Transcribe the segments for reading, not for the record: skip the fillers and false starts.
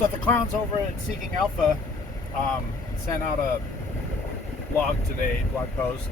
So the clowns over at Seeking Alpha sent out a blog post,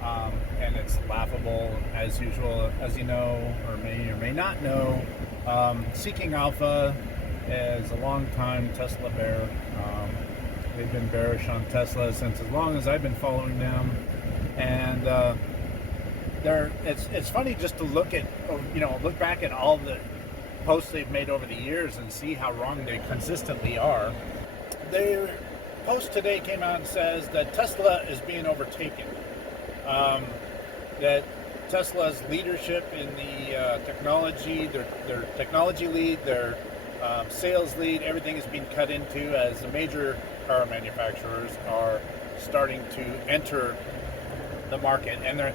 and it's laughable as usual. As you know, or may not know, Seeking Alpha is a long-time Tesla bear. They've been bearish on Tesla since as long as I've been following them, and it's funny just to look back at all the posts they've made over the years and see how wrong they consistently are. Their post today came out and says that Tesla is being overtaken. That Tesla's leadership in the technology, their technology lead, their sales lead, everything is being cut into as the major car manufacturers are starting to enter the market. And they're,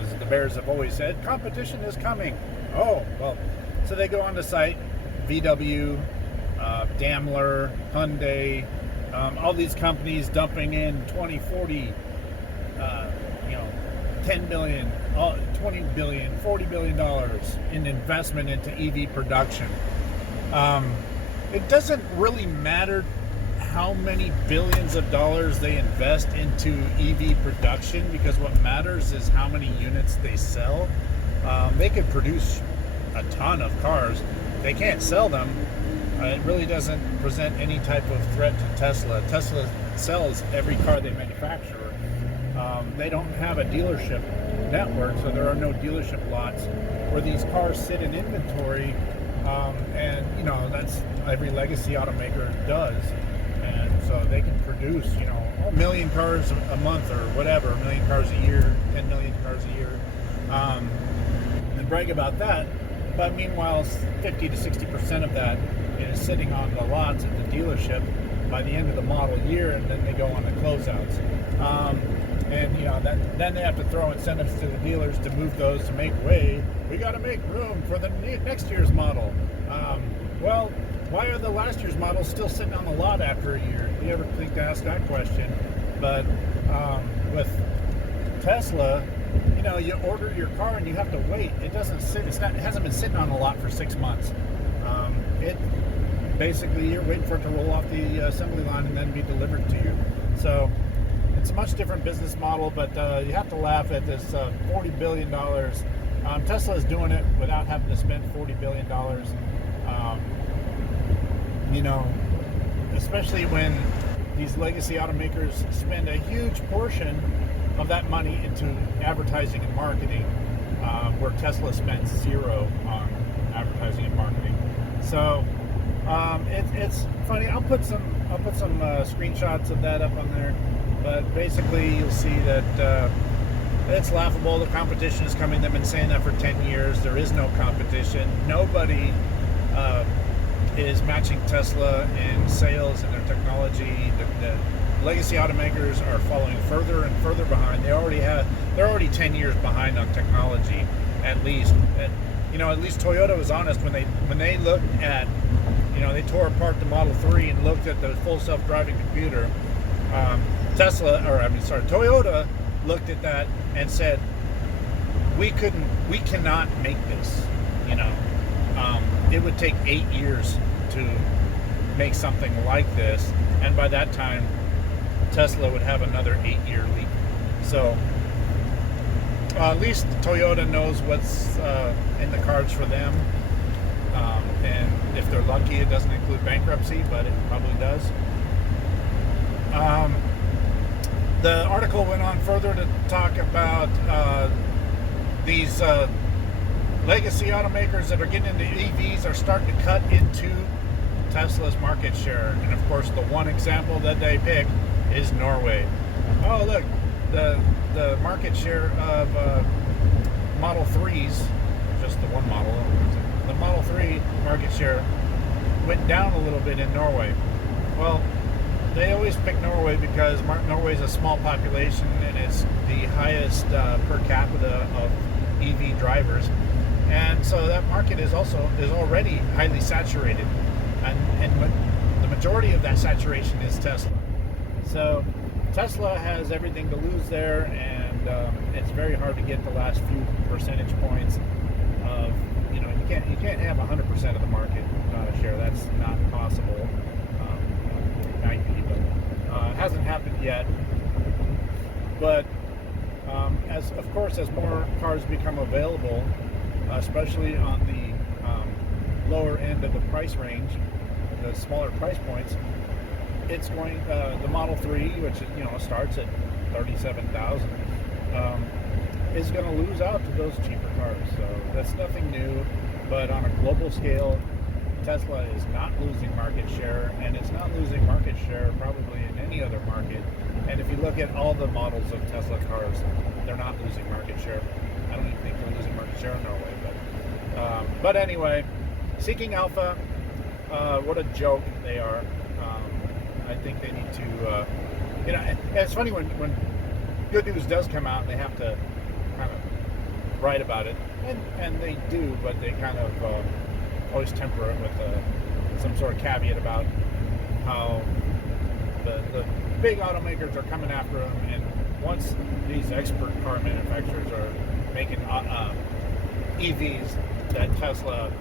as the bears have always said, competition is coming. Oh, well, so they go on the site, VW, Daimler, Hyundai, all these companies dumping in 20, 40, 10 billion, 20 billion, $40 billion in investment into EV production. It doesn't really matter how many billions of dollars they invest into EV production, because what matters is how many units they sell. They could produce a ton of cars. They can't sell them. It really doesn't present any type of threat to Tesla. Tesla sells every car they manufacture. They don't have a dealership network, so there are no dealership lots where these cars sit in inventory, and that's every legacy automaker does. And so they can produce, a million cars a month or whatever, a million cars a year, 10 million cars a year, and brag about that. But meanwhile, 50 to 60% of that is sitting on the lots at the dealership by the end of the model year, and then they go on the closeouts. Then they have to throw incentives to the dealers to move those to make way. We got to make room for the next year's model. Well, why are the last year's models still sitting on the lot after a year? You ever think to ask that question? But with Tesla, you order your car and you have to wait. It doesn't sit. It hasn't been sitting on the lot for 6 months. It basically, you're waiting for it to roll off the assembly line and then be delivered to you. So it's a much different business model, but you have to laugh at this $40 billion. Tesla is doing it without having to spend $40 billion. Especially when these legacy automakers spend a huge portion of that money into advertising and marketing, where Tesla spends zero on advertising and marketing. So it's funny. I'll put some screenshots of that up on there. But basically, you'll see that it's laughable. The competition is coming. They've been saying that for 10 years. There is no competition. Nobody is matching Tesla in sales and their technology. The legacy automakers are falling further and further behind. They're already 10 years behind on technology, at least. And, at least Toyota was honest when they looked at, they tore apart the Model 3 and looked at the full self-driving computer. Toyota looked at that and said, we cannot make this. It would take 8 years to make something like this, and by that time, Tesla would have another 8-year leap. So at least Toyota knows what's in the cards for them, and if they're lucky, it doesn't include bankruptcy, but it probably does. The article went on further to talk about these legacy automakers that are getting into EVs are starting to cut into Tesla's market share. And of course, the one example that they pick is Norway. Oh, look, the market share of Model 3s, just the one model, the Model 3 market share went down a little bit in Norway. Well, they always pick Norway because Norway is a small population and it's the highest per capita of EV drivers, and so that market is already highly saturated, and the majority of that saturation is Tesla. So Tesla has everything to lose there, and it's very hard to get the last few percentage points of you can't have 100% of the market share. That's not possible. It might be, but it hasn't happened yet. But as more cars become available, especially on the lower end of the price range, the smaller price points, it's going. The Model 3, which starts at $37,000, is going to lose out to those cheaper cars. So that's nothing new. But on a global scale, Tesla is not losing market share, and it's not losing market share probably in any other market. And if you look at all the models of Tesla cars, they're not losing market share. I don't even think they're losing market share in Norway. But anyway, Seeking Alpha, what a joke they are. I think they need to, and it's funny when good news does come out and they have to kind of write about it, and they do, but they kind of always temper it with some sort of caveat about how the big automakers are coming after them, and once these expert car manufacturers are making EVs, that Tesla,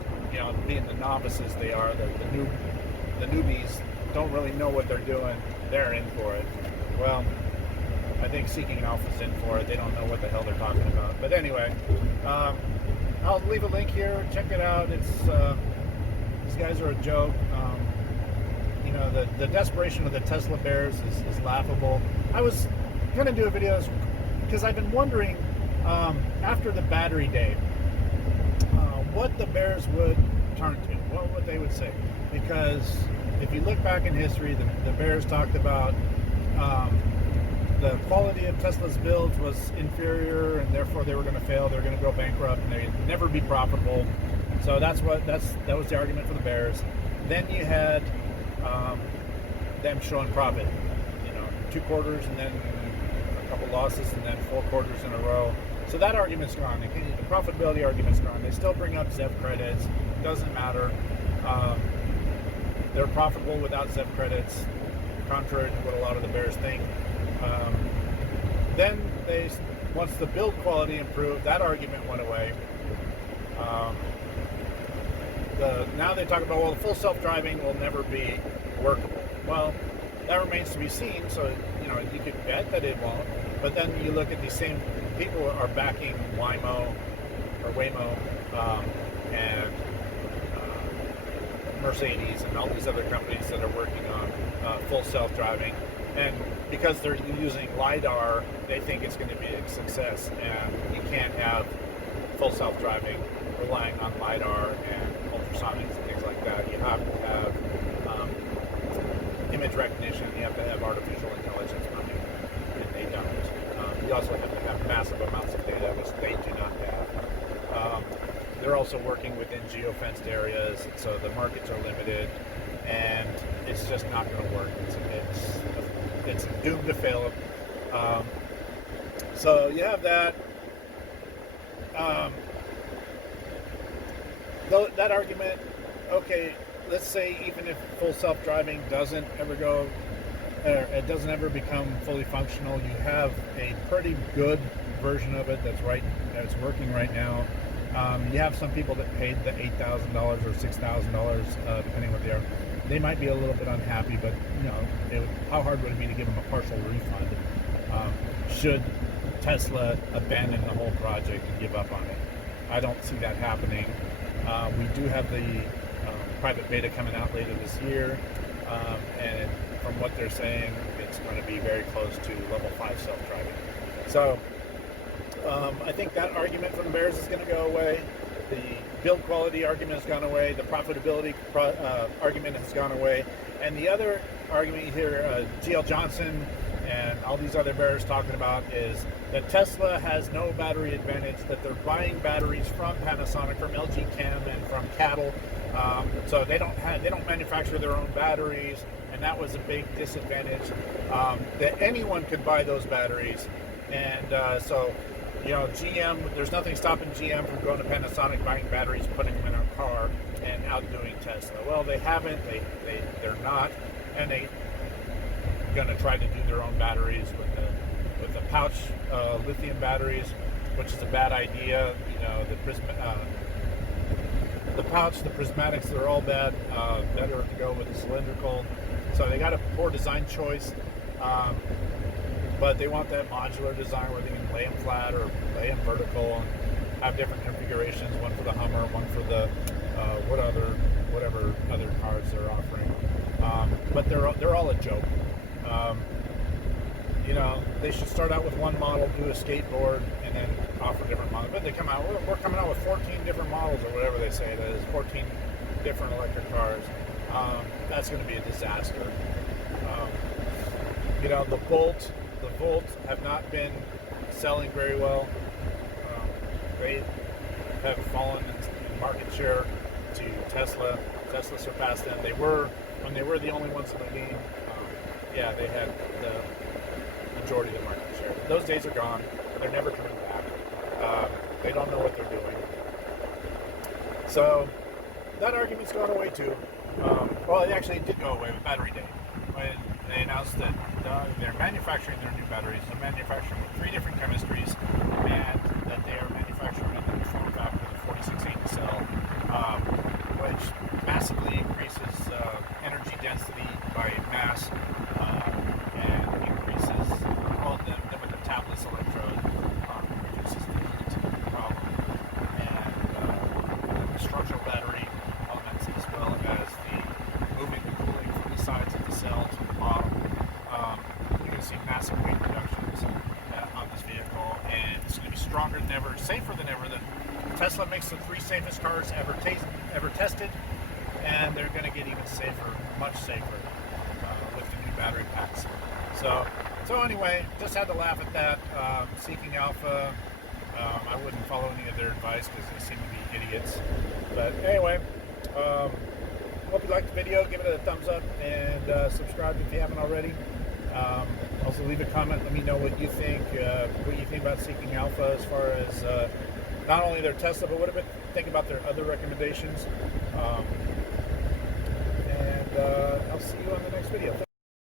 being the novices they are, the newbies don't really know what they're doing, they're in for it. Well, I think Seeking Alpha's in for it. They don't know what the hell they're talking about. But anyway, I'll leave a link here. Check it out. It's these guys are a joke. The desperation of the Tesla bears is laughable. I was going to do a video because I've been wondering after the battery day what the bears would turn to, what they would say. Because if you look back in history, the bears talked about the quality of Tesla's builds was inferior, and therefore they were going to fail. They were going to go bankrupt, and they'd never be profitable. So that was the argument for the bears. Then you had them showing profit, 2 quarters, and then a couple losses, and then 4 quarters in a row. So that argument's gone. The profitability argument's gone. They still bring up ZEV credits. Doesn't matter. They're profitable without ZEV credits, contrary to what a lot of the bears think. Then once the build quality improved, that argument went away. Now they talk about, the full self-driving will never be workable. Well, that remains to be seen. So you could bet that it won't. But then you look at these same people are backing Waymo and Mercedes and all these other companies that are working on full self-driving, and because they're using LiDAR, they think it's going to be a success, and you can't have full self-driving relying on LiDAR and ultrasonics and things like that. You have to have image recognition, you have to have artificial intelligence running, and they don't. You also have to have massive amounts of data, which they do not have. They're also working within geofenced areas, so the markets are limited, and it's just not going to work. It's doomed to fail. So you have that. That argument, okay, let's say even if full self-driving doesn't ever go, it doesn't ever become fully functional, you have a pretty good version of it that's working right now. You have some people that paid the $8,000 or $6,000, depending what they are. They might be a little bit unhappy, but how hard would it be to give them a partial refund? Should Tesla abandon the whole project and give up on it? I don't see that happening. We do have the private beta coming out later this year, and from what they're saying, it's going to be very close to level 5 self-driving. So I think that argument from the bears is going to go away. The build quality argument has gone away. The profitability argument has gone away. And the other argument you hear GL Johnson and all these other bears talking about is that Tesla has no battery advantage, that they're buying batteries from Panasonic, from LG Chem, and from Cattle. So they don't manufacture their own batteries, and that was a big disadvantage. That anyone could buy those batteries, and so GM, there's nothing stopping GM from going to Panasonic, buying batteries, putting them in a car, and outdoing Tesla. Well, they haven't. They're not, and they're going to try to do their own batteries with the pouch The pouch, the prismatics, they're all bad. Better to go with the cylindrical. So they got a poor design choice. But they want that modular design where they can lay them flat or lay them vertical and have different configurations. One for the Hummer, one for the whatever other cars they're offering. But they're all a joke. You know, they should start out with one model, do a skateboard, and then offer different models. But they come out, we're coming out with 14 different models or whatever they say it is, 14 different electric cars. That's going to be a disaster. You know, the Volt have not been selling very well. They have fallen in market share to Tesla. Tesla surpassed them. When they were the only ones in the game, yeah, they had the majority of the market share. Those days are gone. They're never coming back. They don't know what they're doing. So that argument's gone away too. Well, it actually did go away with Battery Day when they announced that they're manufacturing their new batteries. They're manufacturing with 3 different chemistries, and that they are manufacturing in the new form factor, the 4680 cell, which massively increases energy density by mass and increases with the tabless electrode, reduces the heat problem, and the structural battery elements, as well as the moving the cooling from the sides of the cell to the bottom. You're going to see massive weight reductions on this vehicle, and it's going to be stronger than ever, safer than ever. Tesla makes the 3 safest cars ever tested, and they're going to get even safer, much safer, with the new battery packs. So anyway, just had to laugh at that. Seeking Alpha, I wouldn't follow any of their advice because they seem to be idiots. But anyway, hope you liked the video. Give it a thumbs up and subscribe if you haven't already. Also leave a comment. Let me know what you think. What you think about Seeking Alpha as far as not only their Tesla, but what do you think about their other recommendations. And I'll see you on the next video.